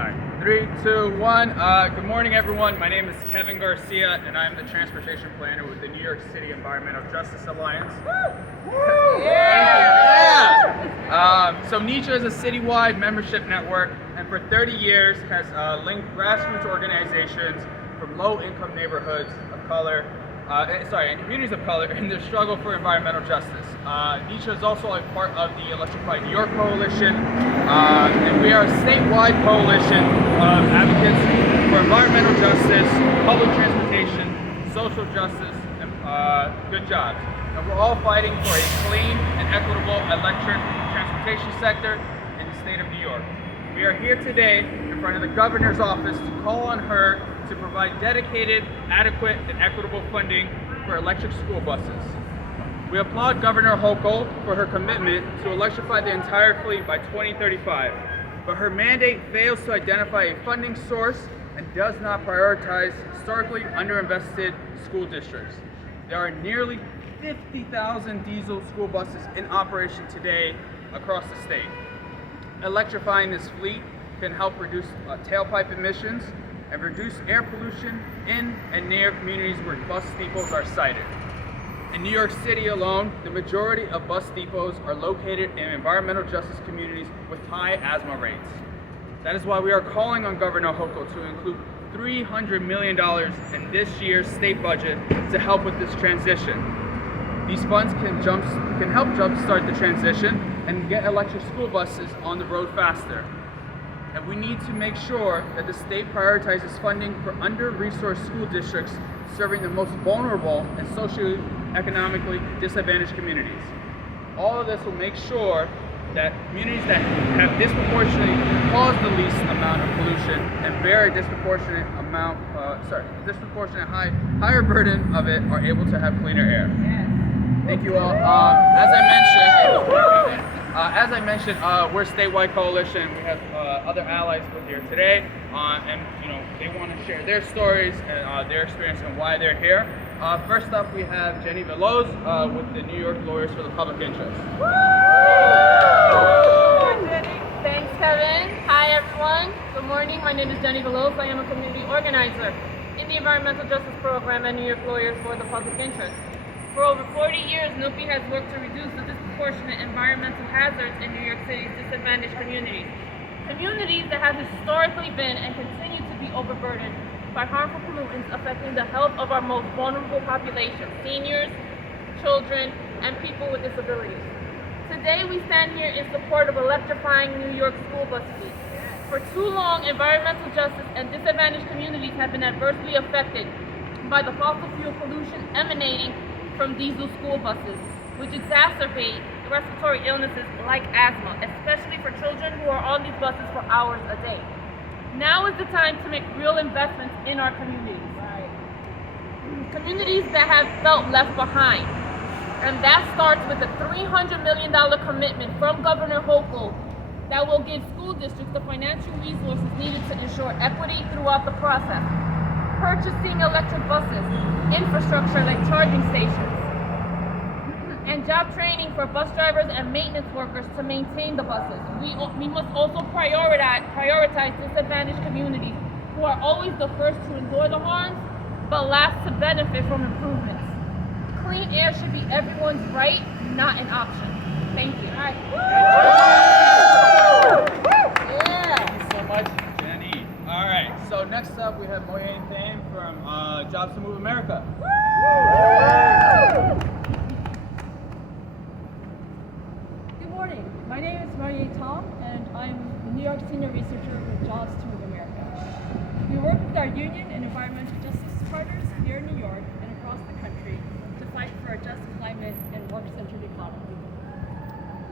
right, 3, 2, 1. Good morning, everyone. My name is Kevin Garcia, and I'm the transportation planner with the New York City Environmental Justice Alliance. So NEJA is a citywide membership network, and for 30 years has linked grassroots organizations from low-income neighborhoods of color, and communities of color in their struggle for environmental justice. NEJA is also a part of the Electrify New York Coalition, and we are a statewide coalition of advocates for environmental justice, public transportation, social justice, and good jobs. And we're all fighting for a clean and equitable electric transportation sector in the state of New York. We are here today in front of the governor's office to call on her to provide dedicated, adequate, and equitable funding for electric school buses. We applaud Governor Hochul for her commitment to electrify the entire fleet by 2035, but her mandate fails to identify a funding source and does not prioritize historically underinvested school districts. There are nearly 50,000 diesel school buses in operation today across the state. Electrifying this fleet can help reduce tailpipe emissions and reduce air pollution in and near communities where bus depots are sited. In New York City alone, the majority of bus depots are located in environmental justice communities with high asthma rates. That is why we are calling on Governor Hochul to include $300 million in this year's state budget to help with this transition. These funds can help jumpstart the transition and get electric school buses on the road faster. And we need to make sure that the state prioritizes funding for under-resourced school districts serving the most vulnerable and socioeconomically disadvantaged communities. All of this will make sure that communities that have disproportionately caused the least amount of pollution and bear a disproportionate higher burden of it are able to have cleaner air. Yes. Thank you all. As I mentioned, we're a statewide coalition. We have other allies with here today, and they want to share their stories and their experience and why they're here. First up, we have Jenny Veloz with the New York Lawyers for the Public Interest. Thanks, Kevin. Hi, everyone. Good morning. My name is Jenny Veloz. I am a community organizer in the Environmental Justice Program at New York Lawyers for the Public Interest. For over 40 years, NUPI has worked to reduce the disproportionate environmental hazards in New York City's disadvantaged communities. Communities that have historically been and continue to be overburdened by harmful pollutants affecting the health of our most vulnerable population, seniors, children, and people with disabilities. Today, we stand here in support of electrifying New York school bus fleet. For too long, environmental justice and disadvantaged communities have been adversely affected by the fossil fuel pollution emanating from diesel school buses, which exacerbate respiratory illnesses like asthma, especially for children who are on these buses for hours a day. Now is the time to make real investments in our communities. Communities that have felt left behind. And that starts with a $300 million commitment from Governor Hochul that will give school districts the financial resources needed to ensure equity throughout the process. Purchasing electric buses, infrastructure like charging stations, and job training for bus drivers and maintenance workers to maintain the buses. We must also prioritize disadvantaged communities who are always the first to enjoy the harms, but last to benefit from improvements. Clean air should be everyone's right, not an option. Thank you. Thank you so much, Jenny. All right, so next up we have Moyane Thain from Jobs to Move America. Good morning. My name is Marie Tom, and I'm the New York Senior Researcher with Jobs to Move America. We work with our union and environmental justice partners here in New York and across the country to fight for a just climate and work-centered economy.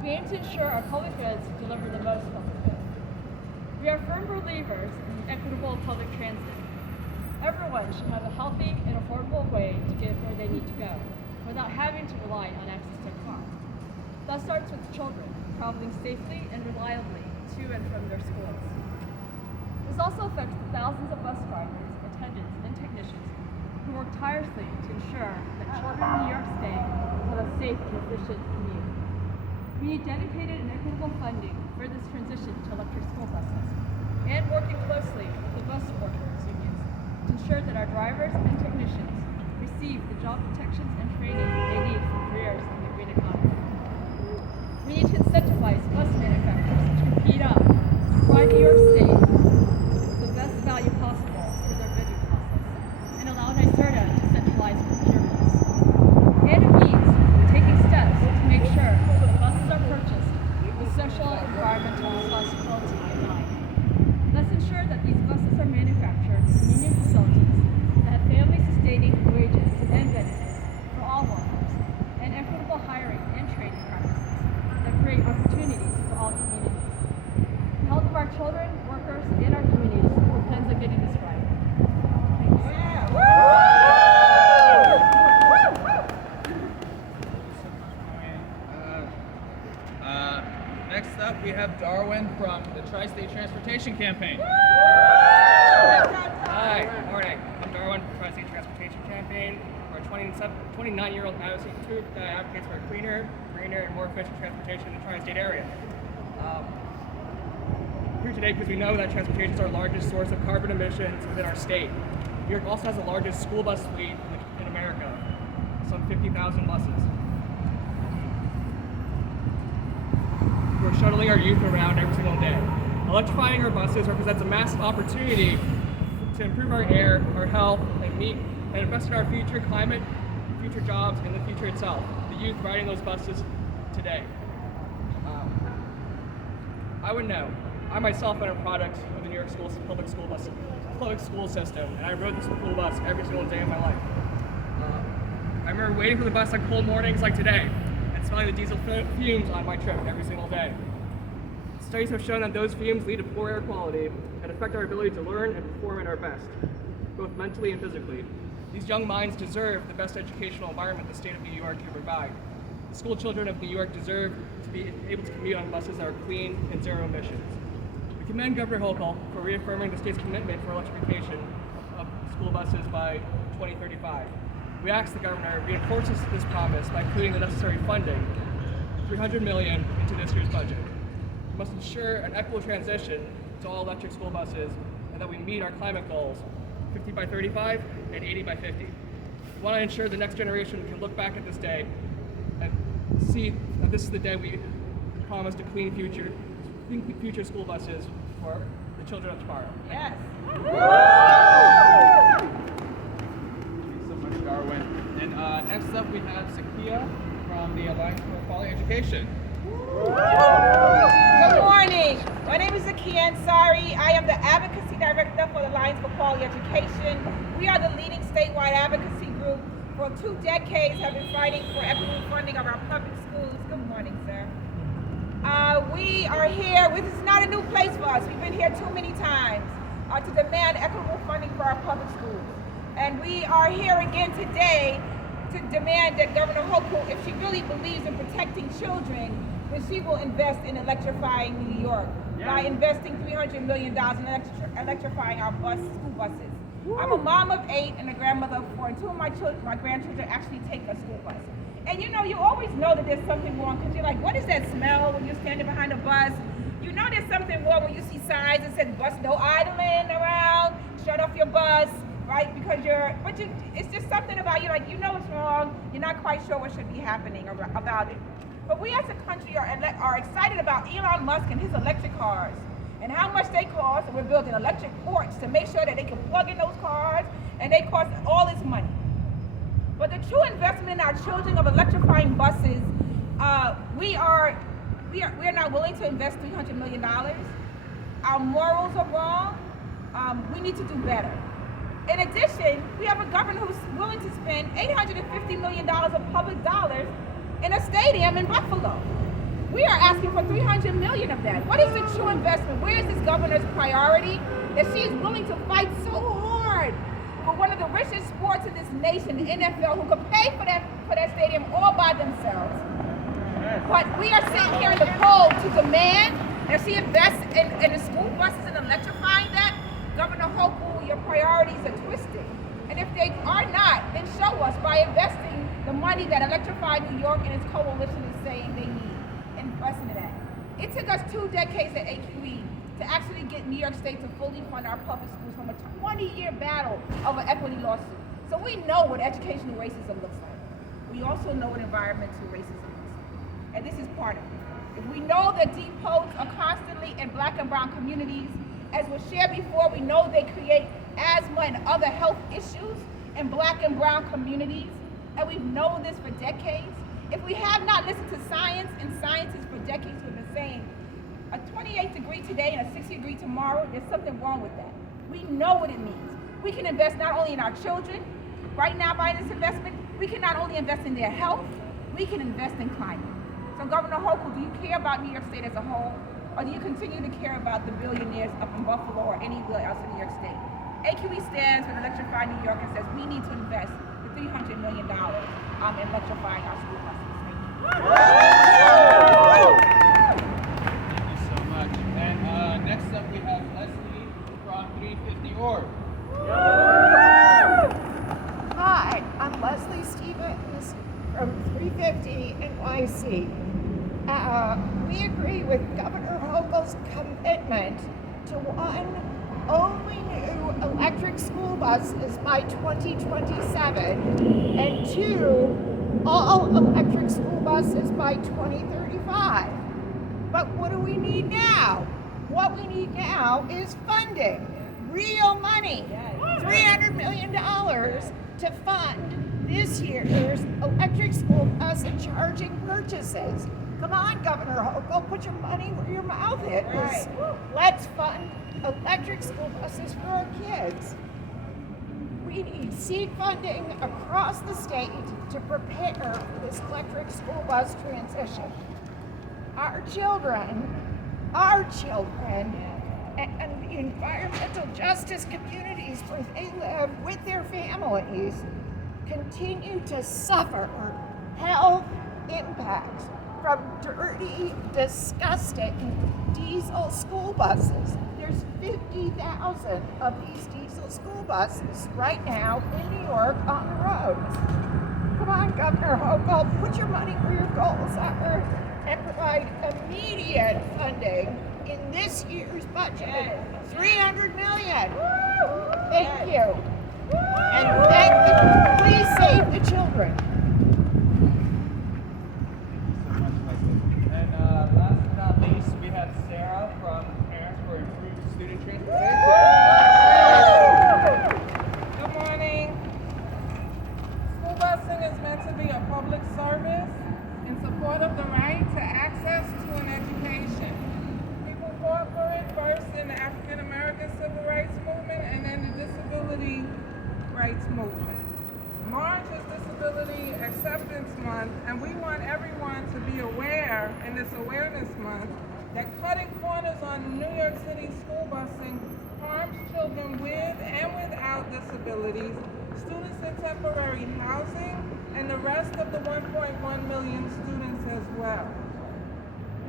We aim to ensure our public goods deliver the most public goods. We are firm believers in equitable public transit. Everyone should have a healthy and affordable way to get where they need to go without having to rely on access to a car. That starts with children traveling safely and reliably to and from their schools. This also affects the thousands of bus drivers, attendants, and technicians who work tirelessly to ensure that children in New York State have a safe and efficient commute. We need dedicated and equitable funding for this transition to electric school buses and working ensure that our drivers and technicians receive the job protections and training they need for careers in the green economy. We need to incentivize bus manufacturers to compete up to provide New York State with the best value possible through their bidding process and allow NYSERDA to centralize procurements. And it means taking steps to make sure that the buses are purchased with social, environmental responsibility in mind. Let's ensure that these buses are manufactured in union facilities that have family-sustaining wages and benefits for all workers, and equitable hiring and training practices that create opportunities for all communities. The health of our children, workers, and our communities depends on getting this right. Thanks. Next up, we have Darwin from the Tri-State Transportation Campaign. Hi, good morning. I'm Darwin from the Tri-State Transportation Campaign. We're a 29-year-old advocacy group that advocates for cleaner, greener, and more efficient transportation in the Tri-State area. We're here today because we know that transportation is our largest source of carbon emissions within our state. New York also has the largest school bus fleet in America, some 50,000 buses. We're shuttling our youth around every single day. Electrifying our buses represents a massive opportunity to improve our air, our health, and invest in our future climate, future jobs, and the future itself. The youth riding those buses today. I would know. I myself am a product of the New York public school system, and I rode the school bus every single day of my life. I remember waiting for the bus on cold mornings like today, smelling the diesel fumes on my trip every single day. Studies have shown that those fumes lead to poor air quality and affect our ability to learn and perform at our best, both mentally and physically. These young minds deserve the best educational environment the state of New York can provide. The school children of New York deserve to be able to commute on buses that are clean and zero emissions. We commend Governor Hochul for reaffirming the state's commitment for electrification of school buses by 2035. We ask the governor reinforces this promise by including the necessary funding, $300 million, into this year's budget. We must ensure an equitable transition to all electric school buses and that we meet our climate goals, 50 by 35 and 80 by 50. We want to ensure the next generation can look back at this day and see that this is the day we promised a clean future school buses for the children of tomorrow. Yes. Darwin. And next up we have Zakia from the Alliance for Quality Education. Good morning. My name is Zakia Ansari. I am the Advocacy Director for the Alliance for Quality Education. We are the leading statewide advocacy group. For 2 decades have been fighting for equitable funding of our public schools. Good morning, sir. We are here. This is not a new place for us. We've been here too many times to demand equitable funding for our public schools. And we are here again today to demand that Governor Hochul, if she really believes in protecting children, that she will invest in electrifying New York by investing $300 million in electrifying our school buses. I'm a mom of 8 and a grandmother of 4, and 2 of my grandchildren actually take a school bus. And you always know that there's something wrong because you're like, what is that smell when you're standing behind a bus? You know there's something wrong when you see signs that says bus no idling around, shut off your bus. Right, because it's just something about you, like it's wrong, you're not quite sure what should be happening about it. But we as a country are excited about Elon Musk and his electric cars and how much they cost, and we're building electric ports to make sure that they can plug in those cars, and they cost all this money. But the true investment in our children of electrifying buses, we are not willing to invest $300 million. Our morals are wrong. We need to do better. In addition, we have a governor who's willing to spend $850 million of public dollars in a stadium in Buffalo. We are asking for $300 million of that. What is the true investment? Where is this governor's priority? That she is willing to fight so hard for one of the richest sports in this nation, the NFL, who could pay for that stadium all by themselves. But we are sitting here in the cold to demand that she invests in the school buses and electrifying that. Governor Hochul, your priorities are twisted. And if they are not, then show us by investing the money that Electrify New York and its coalition is saying they need. Invest in that. It took us 2 decades at AQE to actually get New York State to fully fund our public schools from a 20-year battle of an equity lawsuit. So we know what educational racism looks like. We also know what environmental racism looks like. And this is part of it. If we know that depots are constantly in Black and brown communities, as was shared before, we know they create asthma and other health issues in Black and brown communities, and we've known this for decades. If we have not listened to science and scientists for decades who have been saying a 28 degree today and a 60 degree tomorrow, there's something wrong with that. We know what it means. We can invest not only in our children, right now by this investment, we can not only invest in their health, we can invest in climate. So Governor Hochul, do you care about New York State as a whole, or do you continue to care about the billionaires up in Buffalo or anywhere else in New York State? AQE stands for Electrify New York and says we need to invest the $300 million in electrifying our school buses. Thank you so much. And next up we have Leslie from 350 Org. Hi, I'm Leslie Stevens from 350 NYC. We agree with Governor Hochul's commitment to one, only new electric school buses by 2027, and two, all electric school buses by 2035. But what do we need now? What we need now is funding, real money, $300 million to fund this year's electric school bus and charging purchases. Come on, Governor Hochul, put your money where your mouth is. Right. Let's fund electric school buses for our kids. We need seed funding across the state to prepare for this electric school bus transition. Our children, and the environmental justice communities where they live with their families continue to suffer health impacts from dirty, disgusting diesel school buses. There's 50,000 of these diesel school buses right now in New York on the roads. Come on, Governor Hochul, put your money where your goals are and provide immediate funding in this year's budget. $300 million. Thank you. And thank you. Please save the children. Last but not least, we have Sarah from Parents for Improved Student Transportation. Good morning. School busing is meant to be a public service in support of the right to access to an education. People fought for it first in the African American Civil Rights Movement and then the Disability Rights Movement. March is Disability Acceptance Month, and we want everyone to be aware in this awareness month that cutting corners on New York City school busing harms children with and without disabilities, students in temporary housing, and the rest of the 1.1 million students as well.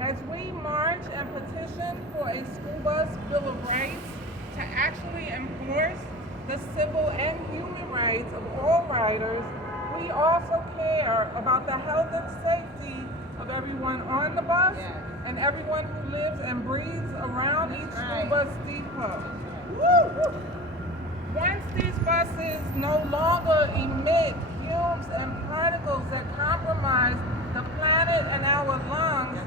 As we march and petition for a school bus Bill of Rights to actually enforce the civil and human rights of all riders, we also care about the health and safety of everyone on the bus and everyone who lives and breathes around each school bus depot. Once these buses no longer emit fumes and particles that compromise the planet and our lungs,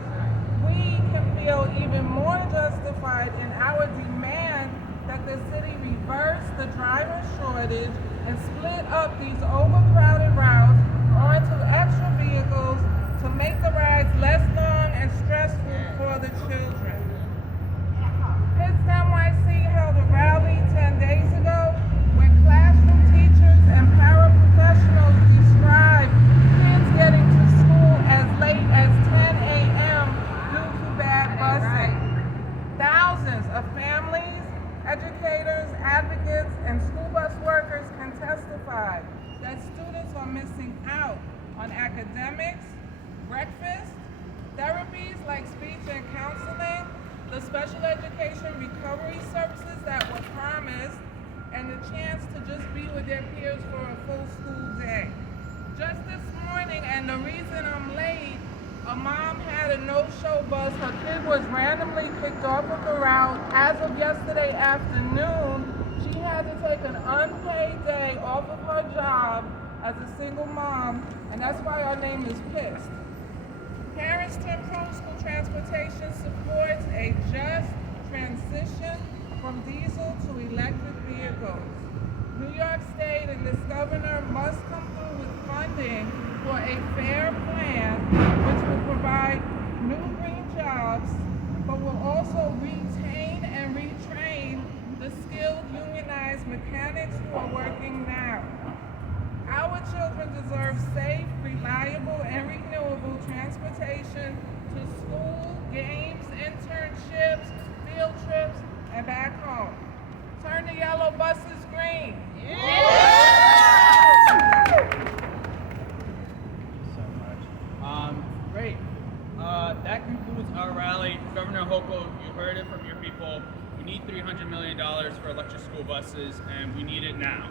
we can feel even more justified in our demand that the city reverse the driver shortage and split up these overcrowded routes onto extra vehicles to make the rides less long and stressful for the children. Kids NYC held a rally 10 days ago where classroom teachers and paraprofessionals described kids getting to school as late as 10 a.m. due to bad busing. Thousands of families, educators, advocates, and school bus workers can testify that students are missing out on academics, breakfast, therapies like speech and counseling, the special education recovery services that were promised, and the chance to just be with their peers for a full school day. Just this morning, and the reason I'm late, a mom had a no-show bus. Her kid was randomly kicked off of the route. As of yesterday afternoon, she had to take an unpaid day off of her job as a single mom, and that's why our name is Pissed. Parents to Improve School Transportation supports a just transition from diesel to electric vehicles. New York State and this governor must come through with funding for a fair plan which will provide new green jobs, but will also retain and retrain the skilled unionized mechanics who are working now. Our children deserve safe, reliable, and renewable transportation to school, games, internships, field trips, and back home. Turn the yellow buses green. Great. That concludes our rally. Governor Hochul, you heard it from your people. We need $300 million for electric school buses, and we need it now.